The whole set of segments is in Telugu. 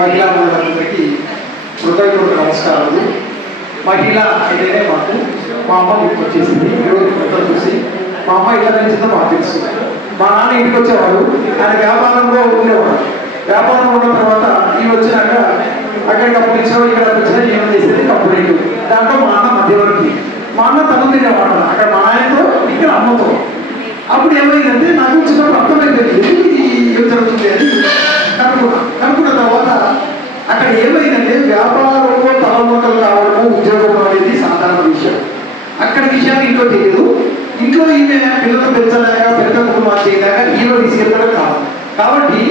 మహిళా మండలందరికీ హృదయపూర్వక నమస్కారాలు. మహిళ అంటేనే మాకు మా అమ్మ గుర్తు వచ్చేసింది. ఈరోజు మొత్తం చూసి మా అమ్మ ఇట్లా తెలిసిందో మాకు తెలుసు. మా నాన్న ఇంటికి వచ్చేవాడు, ఆయన వ్యాపారంలో ఉండేవాడు. వ్యాపారంలో ఉన్న తర్వాత ఇవి వచ్చినాక అక్కడ కప్పు ఇచ్చావు, ఇక్కడ వచ్చినా ఏమైనా చేసేది కప్పు రేటు. దాంట్లో మా అన్న మధ్యవర్తి. మా అన్న తను తినేవాడు అక్కడ మా ఆయనతో, ఇక్కడ అమ్మతో. అప్పుడు ఏమైందంటే నాకు చిన్నప్పుడు అర్థమైపోయింది ఏం జరుగుతుంది అని కనుక్కున్న తర్వాత అక్కడ ఏమైందంటే వ్యాపారంలో తలముఖలు కావడము, ఉద్యోగం అనేది సాధారణ విషయం. అక్కడ విషయాలు ఇంట్లో తెలియదు. ఇంట్లో ఈమె పిల్లలు పెంచలేక పెద్ద కుటుంబాలు చేయలేక ఈలో తీసుకెళ్ళడం కావాలి. కాబట్టి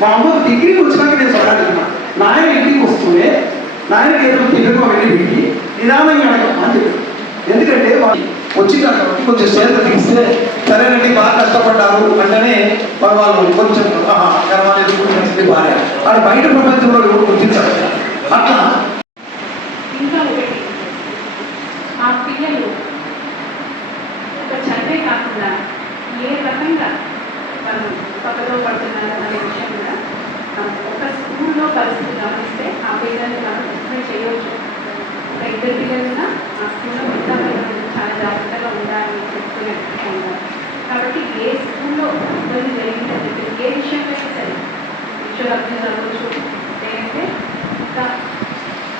మా అమ్మ డిగ్రీకి వచ్చినాక నేను చదవాలన్నా నాయన ఇంటికి వస్తూనే నాయనకి ఏదో తిరుగుతూ వెళ్ళి పెట్టి నిదానంగా అడగమ్మా అని చెప్పారు. ఎందుకంటే వచ్చి కాబట్టి కొంచెం శ్రద్ధ తీస్తే సరేనండి బాగా కష్టపడ్డారు అంటేనే వాళ్ళు కొంచెం మంచిది భార్య అది బయట ప్రపంచంలో ఎవరు గుర్తించారు. అట్లా ఇంకా ఒకటి ఆ పిల్లలు ఒక చదివే కాకుండా ఏ రకంగా వాళ్ళు పక్కలో పడుతున్నారు అనే విషయం కూడా ఒక స్కూల్లో పరిస్థితి గమనిస్తే ఆ పిల్లల్ని మనం ఎక్స్ప్లెయిన్ చేయవచ్చు. ఒక ఇద్దరు పిల్లలున్నా ఆ స్కూల్లో మిగతా పిల్లలు చాలా జాగ్రత్తగా ఉండాలని చెప్తూనే ఉండాలి. కాబట్టి ఏ స్కూల్లో ఇబ్బంది జరిగిందని చెప్పి ఏ విషయంలో సరే విశ్వవ్యాప్తంగా అవ్వచ్చు, లేదంటే ఇంకా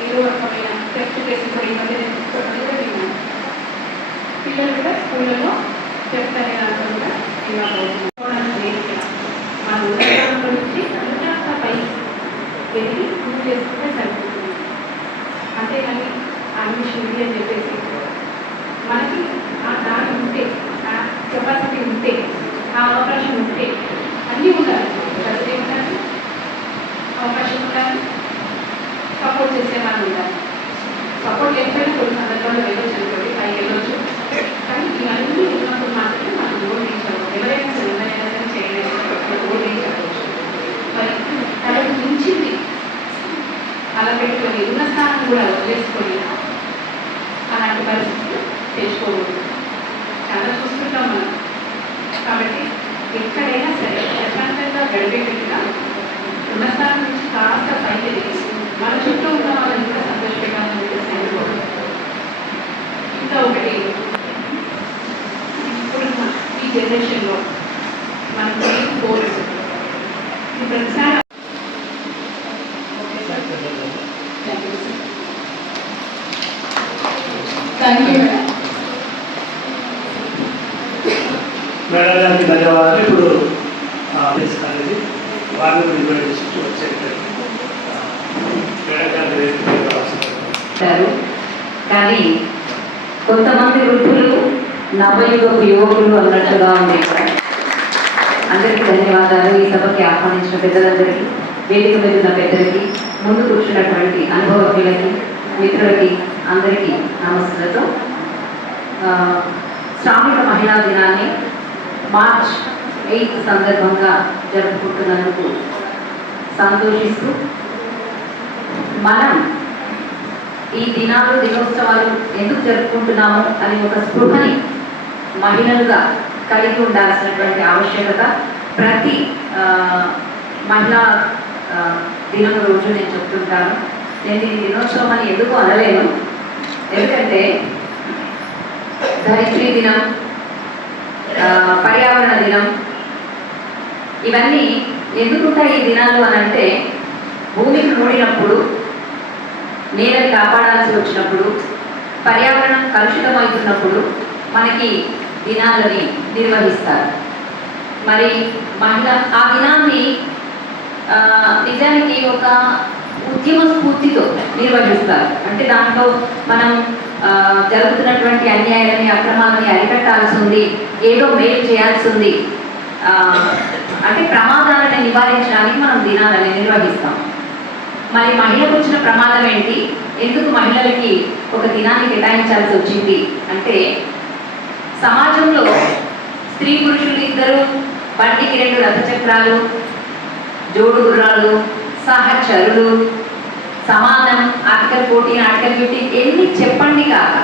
ఏదో రకమైన టెస్ట్ కేసులు కూడా ఈ మధ్య నేను తీసుకోవడం పిల్లలు కూడా స్కూళ్ళలో చెప్తానే దాంట్లో కూడా ఇన్వాల్వ్ అవుతుంది. మన ఉన్నత నుంచి ఇంకా పై వెళ్ళి ప్రూవ్ చేసుకుంటే సరిపోతుంది. అంతేగాని అడ్మిషన్ ఉంది అని చెప్పేసి మనకి ఆ దాని ఉంటే, ఆ కెపాసిటీ ఉంటే, ఆ అవకాశం ఉంటే అన్నీ ఉండాలి. చదివే ఉండాలి, అవకాశం ఉండాలి, సపోర్ట్ చేసే వాళ్ళు ఉండాలి. సపోర్ట్ లేకపోయినా కొన్ని సందర్భాల్లో వెళ్ళొచ్చు అనుకోండి, పైకి వెళ్ళొచ్చు. కానీ ఇవన్నీ ఉన్నప్పుడు మాత్రమే మనం లోన్ రీచ్ అవ్వచ్చు. ఎవరైనా సరే ఎవరైనా చేయలేదు లోన్ రీచ్ అవ్వచ్చు. మరి తనకు మించింది అలా పెట్టుకొని ఉన్న స్థానం కూడా వదిలేసుకొని అలాంటి పరిస్థితులు తెచ్చుకోకూడదు. చాలా చూస్తుంటాం మనం. కాబట్టి ఎక్కడైనా సరే ప్రశాంతంగా గడిపేట్టుగా ఉన్న స్థానం నుంచి కాస్త పైకి దిగి మన చుట్టూ ఉన్న వాళ్ళని కూడా సంతోషపెట్టాలని సరిపోదు. ఇంకా ఒకటి, ఇప్పుడున్న ఈ జనరేషన్లో మన మెయిన్ గోల్స్ ఈ ప్రతిసారి మేడం గారికి ధన్యవాదాలు. ఇప్పుడు కాలేజీ వారిని కానీ కొంతమంది వృద్ధులు నవయుగపు యువకులు అన్నట్టుగా ఉంది. అందరికీ ధన్యవాదాలు. ఈ సభకి ఆహ్వానించిన పెద్దలందరికీ, వేదిక మీద ఉన్న పెద్దలకి, ముందు కూర్చున్నటువంటి అనుభవజ్ఞులకి, మిత్రులకి అందరికీ నమస్కారాలతో శ్రామిక మహిళా దినాన్ని మార్చ్ 8 సందర్భంగా జరుపుకుంటున్నందుకు సంతోషిస్తూ మనం ఈ దినోత్సవాలు ఎందుకు జరుపుకుంటున్నాము అని ఒక స్పృహని మహిళలుగా కలిగి ఉండాల్సినటువంటి ఆవశ్యకత ప్రతి మహిళా దినం రోజు నేను చెప్తుంటాను. నేను ఈ దినోత్సవం అని ఎందుకు అనలేను, ఎందుకంటే ధరిత్రీ దినం, పర్యావరణ దినం ఇవన్నీ ఎందుకుంటాయి ఈ దినాలు అని అంటే, భూమికి మూడినప్పుడు, నేలని కాపాడాల్సి వచ్చినప్పుడు, పర్యావరణం కలుషితమవుతున్నప్పుడు మనకి దినాలని నిర్వహిస్తారు. మరి మహిళ ఆ దినాన్ని నిజానికి ఒక ఉద్యమ స్ఫూర్తితో నిర్వహిస్తారు. అంటే దాంట్లో మనం జరుగుతున్నటువంటి అన్యాయాలని, అక్రమాలని అరికట్టాల్సి ఉంది, ఏదో మేలు చేయాల్సి ఉంది, అంటే ప్రమాదాలను నివారించడానికి మనం దినాలని నిర్వహిస్తాం. మరి మహిళకు వచ్చిన ప్రమాదం ఏంటి, ఎందుకు మహిళలకి ఒక దినాన్ని కేటాయించాల్సి వచ్చింది అంటే, సమాజంలో స్త్రీ పురుషులు ఇద్దరు బండికి 2 రథచక్రాలు, జోడు గుర్రాలు, సహచరులు, సమానం, ఆర్టికల్ 14, ఆర్టికల్ 15 ఎన్ని చెప్పండి కాక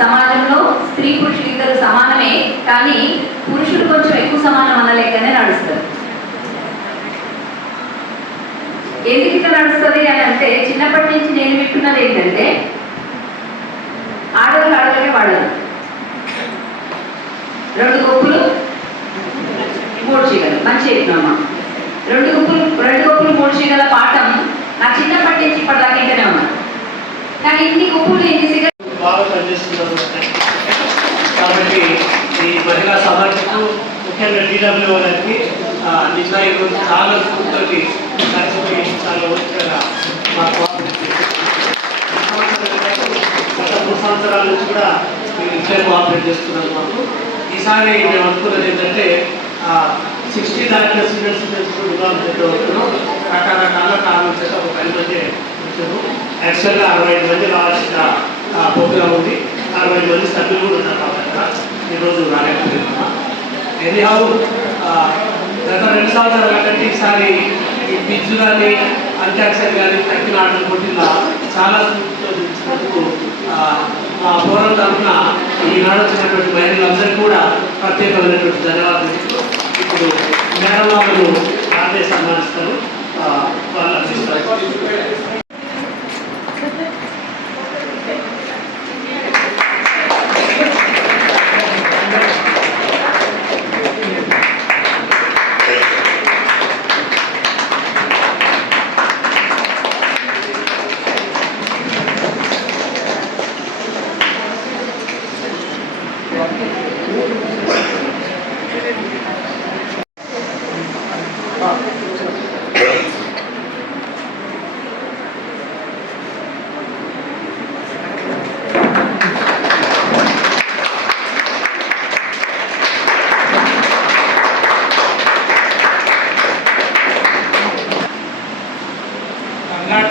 సమాజంలో స్త్రీ పురుషులు ఇద్దరు సమానమే, కానీ పురుషులు కొంచెం ఎక్కువ సమానం అనలేకనే నడుస్తారు. ఎందుకు ఇట్లా నడుస్తుంది అని అంటే చిన్నప్పటి నుంచి నేను వింటున్నది ఏంటంటే ఆడవాళ్ళు ఆడవాళ్ళకే వాడరు. 2 గొప్పులు 3 చీగలు మంచి చెప్పినమ్మా. 2 గొప్పులు 3 చీగల పాఠం నాకు చిన్నప్పటి నుంచి ఇప్పటిదాకా ఇంటనే ఉన్నా. కానీ ఇన్ని గొప్పులు ఎన్ని చీగలు బాగా పనిచేస్తున్నారు. కాబట్టి ఈ మహిళా సమాజకు ముఖ్యంగా DWO గారికి నిన్న ఈరోజు చాలా స్కూల్తోటి కలిసిపోయి చాలా ఓపికగా మాకు గత 3 సంవత్సరాల నుంచి కూడా మీరు ఇట్లే కోఆపరేట్ చేస్తున్నారు మాకు. ఈసారి మేము అనుకున్నది ఏంటంటే 60 దాకా సీనియర్ సిటిజన్స్ విభాగం అవుతున్నాం. రకరకాల కారణం చేత ఒక 10 మంది వచ్చారు. యాక్చువల్గా 65 మంది రావాల్సిన ప్రోగ్రామ్ ఉంది. 60 మంది సభ్యులు కూడా ఉన్నారు కాబట్టి ఈరోజు రాలేకపోతున్నాం. ఎనీహౌ గత 2 సంవత్సరాల కంటే ఈసారి ఈ పిచ్చు కానీ అంత్యాక్షరి కానీ తగ్గిన ఆటలు కొట్టిన చాలా స్ఫూర్తితో చూసినందుకు మా ఫోరం తరఫున ఈనాడు వచ్చినటువంటి మహిళలందరికీ కూడా ప్రత్యేకమైనటువంటి ధన్యవాదాలు. ఇప్పుడు మేడం వాళ్ళు ఆడే సన్మానిస్తారు. వాళ్ళు అందిస్తారు.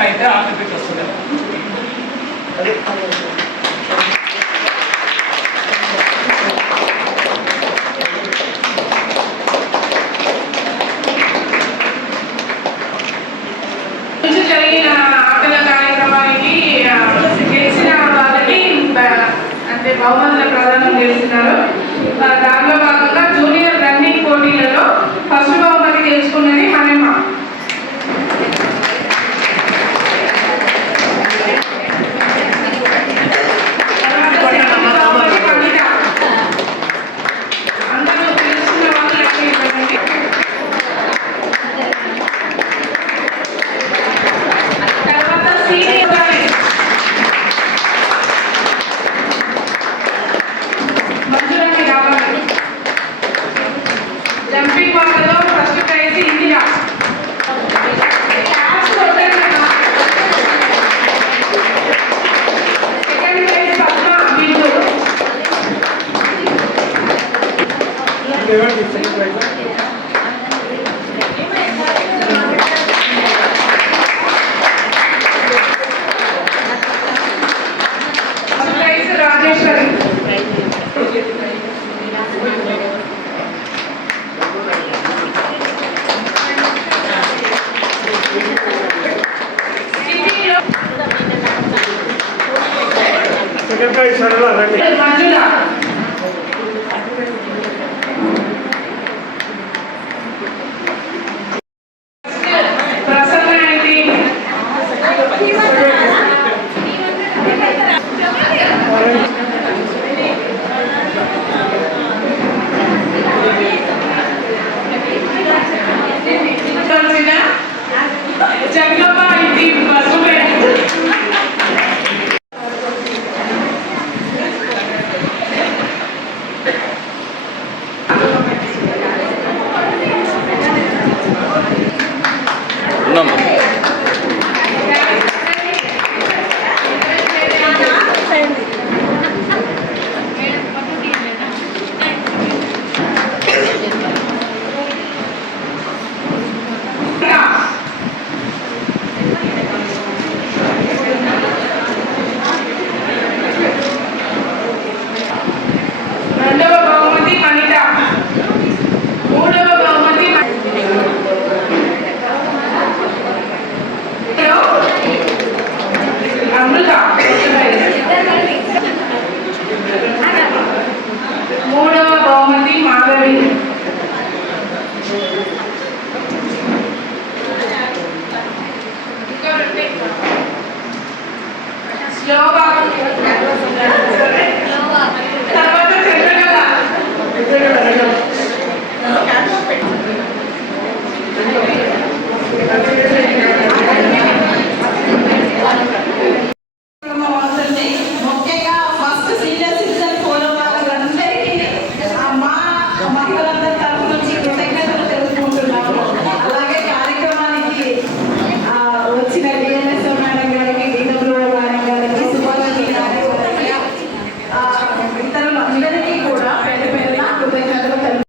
అయితే ఆర్టిఫిక్ వస్తుంది. జరిగిన ఆటల కార్యక్రమానికి గెలిచిన వాళ్ళకి అంటే బహుమతుల ప్రదానం చేస్తున్నారు. దానిలో భాగంగా జూనియర్ రన్నింగ్ పోటీలలో ఫస్ట్ బహుమతి గెలుచుకున్నది మనమ్మ. జంపింగ్ వాళ్ళలో first prize Indira. Second prize Padma బిందు.